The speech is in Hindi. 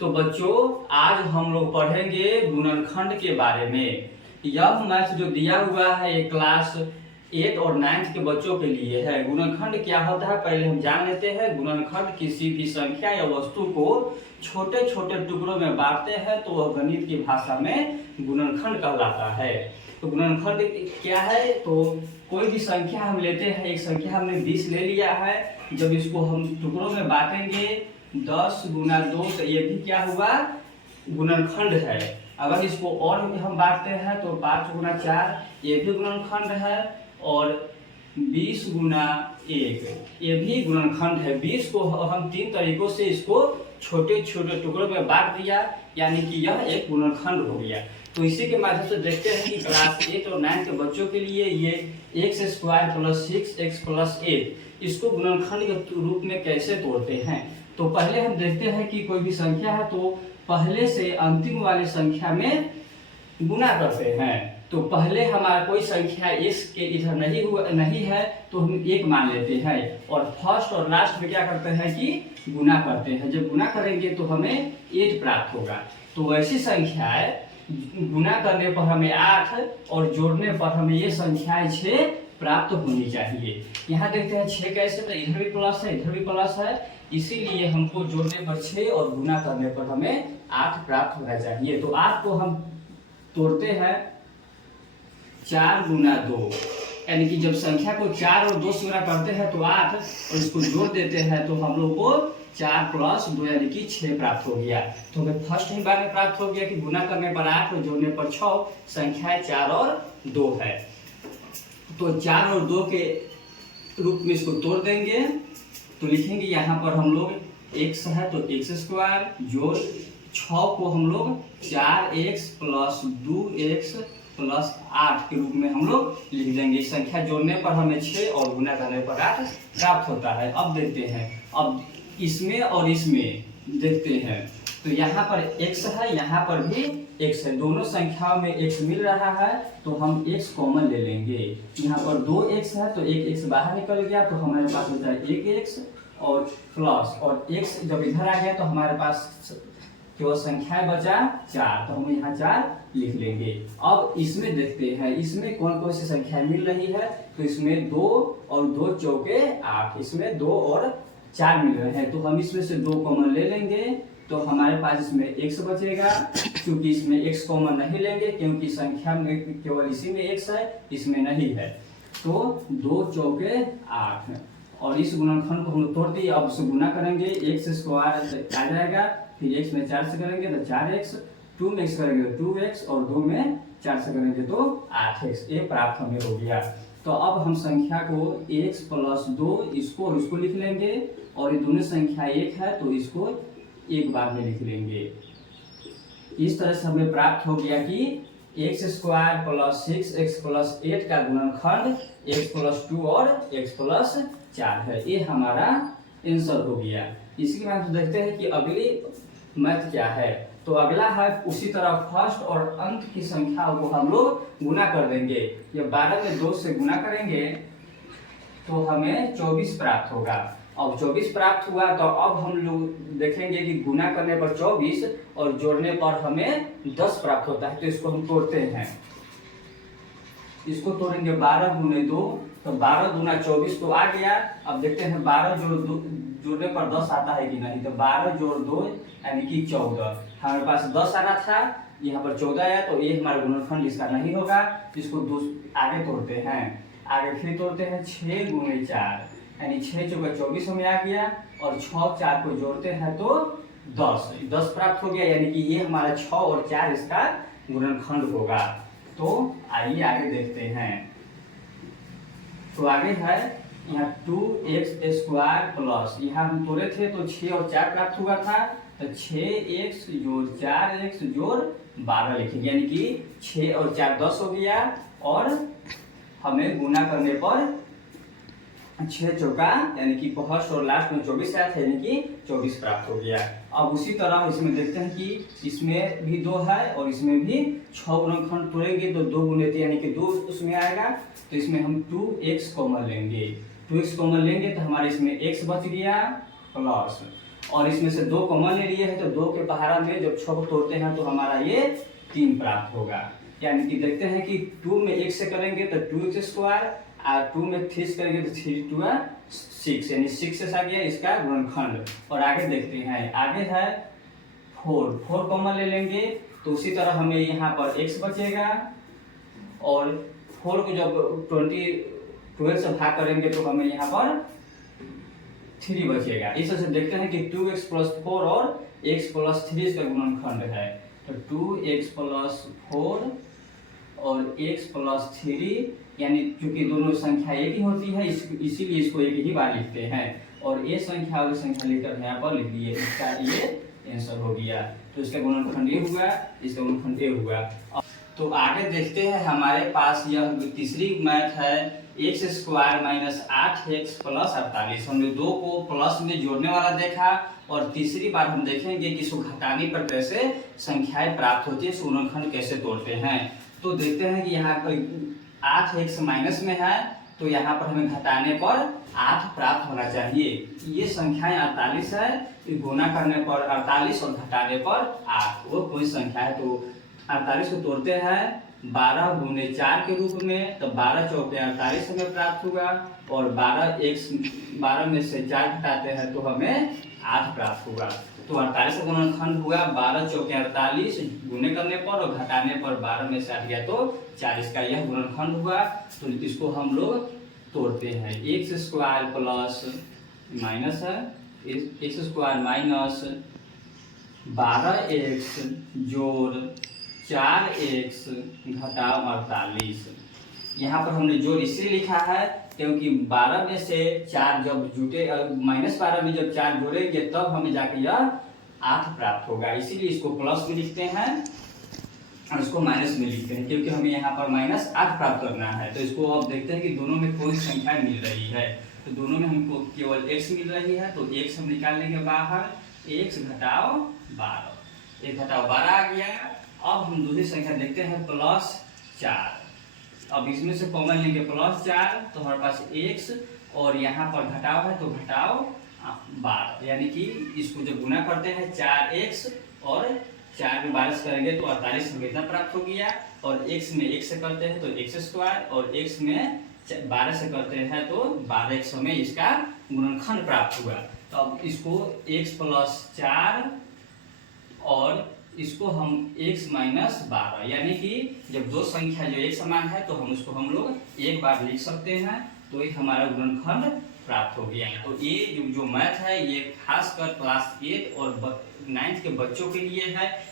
तो बच्चों आज हम लोग पढ़ेंगे गुणनखंड के बारे में। यह मैथ जो दिया हुआ है ये क्लास 8 और 9 के बच्चों के लिए है। गुणनखंड क्या होता है पहले हम जान लेते हैं। गुणनखंड किसी भी संख्या या वस्तु को छोटे छोटे टुकड़ों में बांटते हैं तो वह गणित की भाषा में गुणनखंड कहलाता है। तो गुणनखंड क्या है, तो कोई भी संख्या हम लेते हैं, एक संख्या हमने 20 ले लिया है, जब इसको हम टुकड़ों में बांटेंगे 10 गुना 2 तो ये भी क्या हुआ, गुणनखंड है। अगर इसको और हम बांटते हैं तो 5 गुना 4 ये भी गुणनखंड है, और 20 गुना 1 ये भी गुणनखंड है। 20 को हम 3 तरीकों से इसको छोटे छोटे टुकड़ों में बांट दिया, यानी कि यह एक गुणनखंड हो गया। तो इसी के माध्यम से देखते हैं कि क्लास 8 और 9 के बच्चों के लिए ये x² + 6x + 8 इसको गुणनखंड के रूप में कैसे तोड़ते हैं। तो पहले हम देखते हैं कि कोई भी संख्या है तो पहले से अंतिम वाली संख्या में गुना करते हैं। तो पहले हमारा कोई संख्या x के इधर नहीं है तो हम 1 मान लेते हैं, और फर्स्ट और लास्ट में क्या करते हैं कि गुना करते हैं। जब गुना करेंगे तो हमें 8 प्राप्त होगा। तो वैसी संख्याएं गुना करने पर हमें 8 और जोड़ने पर हमें ये संख्याएं 6 प्राप्त होनी चाहिए। यहाँ देखते हैं 6 कैसे, तो इधर भी प्लस है इधर भी प्लस है, इसीलिए हमको जोड़ने पर 6 और गुना करने पर हमें 8 प्राप्त होना चाहिए। तो 8 को हम तोड़ते हैं 4 गुना 2, यानी कि जब संख्या को 4 और 2 से गुना करते हैं तो 8, और इसको जोड़ देते हैं तो हम लोग को 4 + 2 यानी कि 6 प्राप्त हो गया। तो हमें फर्स्ट ही बार में प्राप्त हो गया कि गुना करने पर 8 और जोड़ने पर 6, संख्या 4 और 2 है। तो 4 और 2 के रूप में इसको तोड़ देंगे, तो लिखेंगे यहाँ पर हम लोग x है तो x² जोड़ 6 को हम लोग 4x + 2x + 8 के रूप में हम लोग लिख देंगे। संख्या जोड़ने पर हमें 6 और गुना करने पर 8 प्राप्त होता है। अब देखते हैं, अब इसमें और इसमें देखते हैं, तो यहाँ पर x है यहाँ पर भी x है, दोनों संख्याओं में x मिल रहा है तो हम x कॉमन ले लेंगे। यहाँ पर 2x है तो एक x बाहर निकल गया तो हमारे पास होता है 1x और प्लस, और x जब इधर आ गया तो हमारे पास केवल संख्या बचा 4, तो हम यहाँ 4 लिख लेंगे। अब इसमें देखते हैं इसमें कौन कौन सी संख्या मिल रही है, तो इसमें 2 और 2 चौके 8, इसमें 2 और 4 मिल रहे हैं, तो हम इसमें से 2 कॉमन ले लेंगे तो हमारे पास इसमें x बचेगा। क्योंकि इसमें x कॉमन नहीं लेंगे क्योंकि संख्या में केवल इसी में x है, इसमें नहीं है, तो 2 चौके 8, और इस गुणनखंड को हम तोड़ दिए। अब इसे गुना करेंगे, x² आ जाएगा, फिर x में 4 से करेंगे तो 4x, 2 में x करेंगे तो 2x, और 2 में 4 से करेंगे तो 8x, ये प्राप्त हमें हो गया। तो अब हम संख्या को x + 2 इसको और इसको लिख लेंगे, और ये दोनों संख्या 1 है तो इसको एक बार में लिख लेंगे। इस तरह से हमें प्राप्त हो गया कि x² + 6x + 8 का गुणनखंड x + 2 और x + 4 है। ये हमारा आंसर हो गया। इसके बाद देखते हैं कि अगली मैथ क्या है। तो अगला है उसी तरह फर्स्ट और अंत की संख्याओं को हम लोग गुना कर देंगे। ये 12 में 2 से गुना करेंगे तो हमें 24 प्राप्त होगा। अब 24 प्राप्त हुआ तो अब हम लोग देखेंगे कि गुना करने पर 24 और जोड़ने पर हमें 10 प्राप्त होता है। तो इसको हम तोड़ते हैं, इसको तोड़ेंगे 12 गुने 2, तो 12 गुना 24 तो आ गया। अब देखते हैं 12 जोड़ने पर 10 आता है कि नहीं, तो 12 जोड़ 2 यानी कि 14। हमारे पास 10 आना था, यहाँ पर 14 आया, तो ये हमारा गुणनखंड इसका नहीं होगा। इसको आगे तोड़ते हैं, आगे फिर तोड़ते हैं 6 गुने 4 यानी 6 चौका 24 हमें आ गया, और 6 4 को जोड़ते हैं तो 10 प्राप्त हो गया, यानी कि ये हमारा 6 और 4 इसका गुणनखंड होगा। तो आइए आगे देखते हैं। तो आगे है यहाँ 2x² यहाँ हम तोड़े थे तो 6 और 4 प्राप्त हुआ था, तो 6x जोड़ 4x जोड़ 12 लिखेंगे, यानी कि 6 और 4 10 हो गया, और हमें गुना करने पर 6 चौका यानी कि फर्स्ट और लास्ट में 24 आया था, यानी कि 24 प्राप्त हो गया। अब उसी तरह इसमें देखते हैं कि इसमें भी 2 है और इसमें भी 6 गुणनखंड तोड़ेंगे तो 2 गुने 3 यानी कि 2 उसमें आएगा, तो इसमें हम 2x कॉमन लेंगे। 2x कॉमन लेंगे तो हमारे इसमें x बच गया प्लस, और इसमें से 2 कॉमन ले लिए हैं, तो 2 के पहाड़ा में जब 6 को तोड़ते हैं तो हमारा ये 3 प्राप्त होगा। यानी कि देखते हैं कि 2 में 1 से करेंगे तो 2x स्क्वायर, और 2 में 3 से करेंगे तो 3 2 6, यानी 6 आ गया इसका गुणनखंड। और आगे देखते हैं, आगे है 4 कॉमन ले लेंगे, तो उसी तरह हमें यहाँ पर x बचेगा, और 4 को जब 12 से भाग करेंगे तो हमें यहाँ पर 3 बचेगा। इस तरह से देखते हैं कि 2x + 4 और x + 3 इसका गुणनखंड है, तो 2x + 4 और x + 3, यानी चूंकि दोनों संख्या एक ही होती है इसीलिए इसको एक ही बार लिखते हैं, और ये संख्या और संख्या लेकर यहाँ पर लिख दिए, इसका ये आंसर हो गया। तो इसका गुणनखंड ये हुआ, इसका गुणनखंड ये हुआ। तो आगे देखते हैं, हमारे पास यह तीसरी मैथ है x² - 8x + 48। हमने 2 को प्लस में जोड़ने वाला देखा, और तीसरी बार हम देखेंगे कि इसको घटाने पर कैसे संख्याएं प्राप्त होती है, गुणनखंड कैसे तोड़ते हैं। तो देखते हैं कि यहाँ पर 8x माइनस में है, तो यहाँ पर हमें घटाने पर 8 प्राप्त होना चाहिए। ये संख्याएं 48 है, गुणा करने पर 48 और घटाने पर 8, वो कोई संख्या है। तो 48 को तोड़ते हैं 12 × 4 के रूप में, तो 12 चौके 48 हमें प्राप्त हुआ, और 12 में से 4 घटाते हैं तो हमें 8 प्राप्त हुआ। तो 48 का गुणनखंड हुआ 12 चौके 48, गुणे करने पर और घटाने पर 12 में से 8 गया तो 4, इसका यह गुणनखंड हुआ। तो इसको हम लोग तोड़ते हैं, x² माइनस है x² माइनस 12x जोड़ 4x घटाव 48। यहाँ पर हमने जोड़ इसलिए लिखा है क्योंकि 12 में से 4 जब जुटे, -12 में जब 4 जोड़ेंगे तब हमें जाके यह 8 प्राप्त होगा, इसीलिए इसको प्लस में लिखते हैं और इसको माइनस में लिखते हैं, क्योंकि हमें यहाँ पर -8 प्राप्त करना है। तो इसको अब देखते हैं कि दोनों में कौन सी संख्या मिल रही है। तो दोनों में हमको केवल x मिल रही है, तो x हम निकाल लेंगे बाहर, x घटाव 12, 1 घटाव 12 आ गया। अब हम दूसरी संख्या देखते हैं +4। अब इसमें से कॉमन लेंगे +4, तो हमारे पास x, और यहाँ पर घटाव है तो घटाव 12, यानी कि इसको जब गुना करते हैं 4x और 4 में 12 से करेंगे तो 48 हमें इतना प्राप्त हो गया, और x में 1 से करते हैं तो x², और x में 12 से करते हैं तो 12x हमें इसका गुणनखंड प्राप्त हुआ। तो अब इसको x + 4 और इसको हम x - 12, यानी कि जब दो संख्या जो एक समान है तो हम उसको हम लोग एक बार लिख सकते हैं, तो एक हमारा गुणनखंड प्राप्त हो गया। तो ये जो मैथ है ये खासकर क्लास 8 और 9th के बच्चों के लिए है,